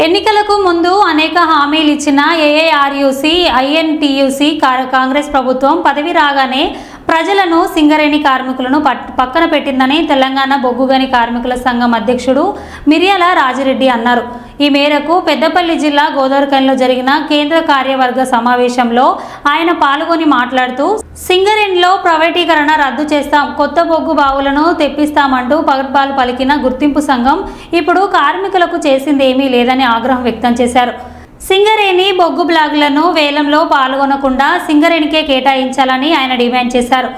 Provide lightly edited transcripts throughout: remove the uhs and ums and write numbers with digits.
ఎన్నికలకు ముందు అనేక హామీలు ఇచ్చిన ఏఐఆర్యూసీ, ఐఎన్టీయూసీ కాంగ్రెస్ ప్రభుత్వం పదవి రాగానే ప్రజలను, సింగరేణి కార్మికులను పక్కన పెట్టిందని తెలంగాణ బొగ్గుగని కార్మికుల సంఘం అధ్యక్షుడు మిర్యాల రాజిరెడ్డి అన్నారు. ఈ మేరకు పెద్దపల్లి జిల్లా గోదావరిఖనిలో జరిగిన కేంద్ర కార్యవర్గ సమావేశంలో ఆయన పాల్గొని మాట్లాడుతూ, సింగరేణిలో ప్రైవేటీకరణ రద్దు చేస్తాం, కొత్త బొగ్గు బావులను తెప్పిస్తామంటూ పగడ్బాలు పలికిన గుర్తింపు సంఘం ఇప్పుడు కార్మికులకు చేసింది ఏమీ లేదని ఆగ్రహం వ్యక్తం చేశారు. సింగరేణి బొగ్గు బ్లాగులను వేలంలో పాల్గొనకుండా సింగరేణికే కేటాయించాలని ఆయన డిమాండ్ చేశారు.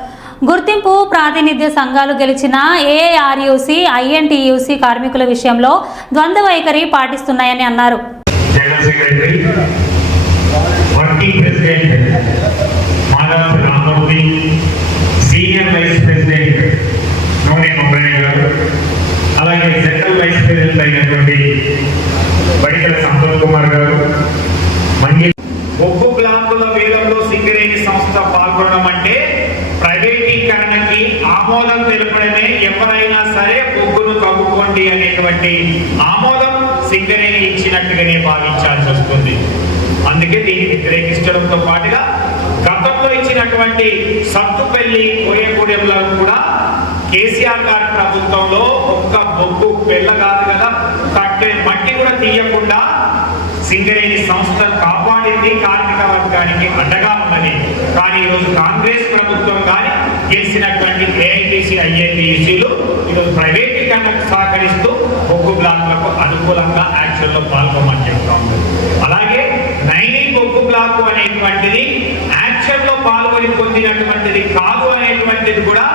గుర్తింపు ప్రాతినిధ్య సంఘాలు గెలిచిన ఏఐఆర్యూసీ, ఐఎన్టీయూసీ కార్మికుల విషయంలో ద్వంద్వ వైఖరి పాటిస్తున్నాయని అన్నారు. అలాగే జనరల్ వైస్ ప్రెసిడెంట్ అయినటువంటి బడికల సంతోష్ కుమార్ గారు, బొగ్గు బ్లాకుల వేలంలో సింగరేణి సంస్థ పాల్గొనడం అంటే ప్రైవేటీకరణకి ఆమోదం తెలపడమే. ఎవరైనా సరే బొగ్గును తవ్వుకోండి అనేటువంటి ఆమోదం సింగరేణి ఇచ్చినట్టుగానే భావించాల్సి వస్తుంది. అందుకే దీన్ని వ్యతిరేకించడంతో పాటుగా గతంలో ఇచ్చినటువంటి సత్తుపల్లి కోయగూడెంలో కూడా కేసీఆర్ గారి ప్రభుత్వంలో ఒక్క బొగ్గు పెళ్ళ కాదు కదా, కట్టే మట్టి కూడా తీయకుండా సింగరేణి సంస్థను కాపాడింది, కార్మిక వర్గానికి అండగా ఉన్నది. కానీ ఈరోజు కాంగ్రెస్ ప్రభుత్వం కానీ గెలిచినటువంటి ఏఐటీసీ, ఐఎన్టీయూసీలు ఈరోజు ప్రైవేటీకరణకు సహకరిస్తూ బొగ్గు బ్లాకులకు అనుకూలంగా యాక్షన్లో పాల్గొమని చెప్తా ఉంది. అలాగే నైని బొగ్గు బ్లాకు అనేటువంటిది యాక్షన్లో పాల్గొని పొందినటువంటిది కాదు అనేటువంటిది కూడా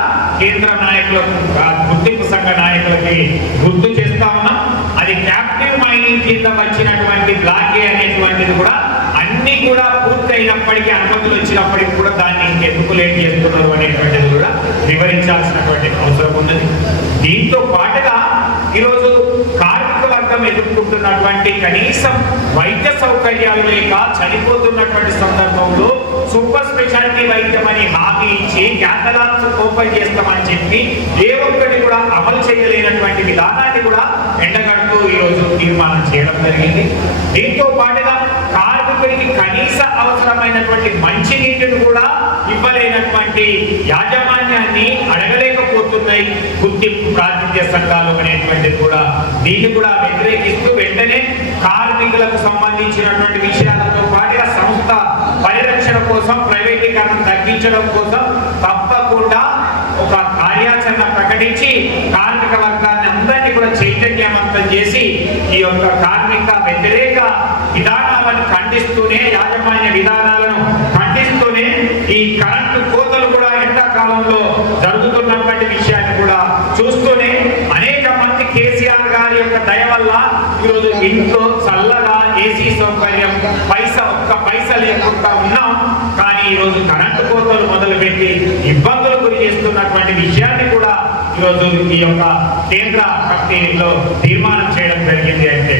కేంద్ర నాయకులకు, గుర్తింపు సంఘ నాయకులకి గుర్తు చేస్తా ఉన్నాం. అది క్యాప్టివ్ మైనింగ్ కింద వచ్చినటువంటి బ్లాకే అనేటువంటిది కూడా అన్ని కూడా పూర్తయినప్పటికీ, అనుమతులు వచ్చినప్పటికీ కూడా దాన్ని ఎందుకు లేట్ చేస్తున్నారు అనేటువంటిది కూడా వివరించాల్సినటువంటి అవసరం ఉన్నది. దీంతో పాటుగా ఈరోజు కార్మిక వర్గం ఎదుర్కొంటున్నటువంటి కనీసం వైద్య సౌకర్యాలు లేక చనిపోతున్నటువంటి సందర్భంలో సూపర్ స్పెషాలిటీ వైద్యం అని హామీ ఇచ్చి క్యాటలాగ్స్ ఓపెన్ చేస్తామని చెప్పి ఏ ఒక్కటి కూడా అమలు చేయలేనటువంటి విధానాన్ని కూడా ఎండగడుతూ ఈరోజు తీర్మానం చేయడం జరిగింది. దీంతో పాటుగా కార్మికుడికి కనీస అవసరమైనటువంటి మంచి నీటిని కూడా ఇవ్వలేనటువంటి యాజమాన్యాన్ని అడగలేకపోతున్నాయి గుర్తింపు ప్రాతినిధ్య సంఘాలు అనేటువంటిది కూడా. దీన్ని కూడా వ్యతిరేకిస్తూ వెంటనే కార్మికులకు సంబంధించినటువంటి విషయాలతో పాటుగా సంస్థ పరిరక్షణ కోసం, ప్రైవేటీకరణ తగ్గించడం కోసం తప్పకుండా ఒక కార్యాచరణ ప్రకటించి కార్మిక వర్గాన్ని అందరినీ కూడా చైతన్యవంతం చేసి ఈ యొక్క కార్మిక వ్యతిరేక విధానాలను ఖండిస్తూనే, యాజమాన్య విధానాలను ఖండిస్తూనే ఈ కరెంటు కోతలు కూడా ఎండాకాలంలో జరుగుతున్నటువంటి విషయాన్ని కూడా చూస్తూనే అనేక మంది కేసీఆర్ గారి యొక్క దయ వల్ల ఈరోజు ఇంట్లో చల్లగా ఏసీ సౌకర్యం ఒక్క పైసా లేకుండా ఉన్నాం. కానీ ఈరోజు కరెంటు కోతలు మొదలుపెట్టి ఇబ్బందులు గురి చేస్తున్నటువంటి విషయాన్ని కూడా ఈరోజు ఈ యొక్క కేంద్ర కమిటీలో తీర్మానం చేయడం జరిగింది అంటే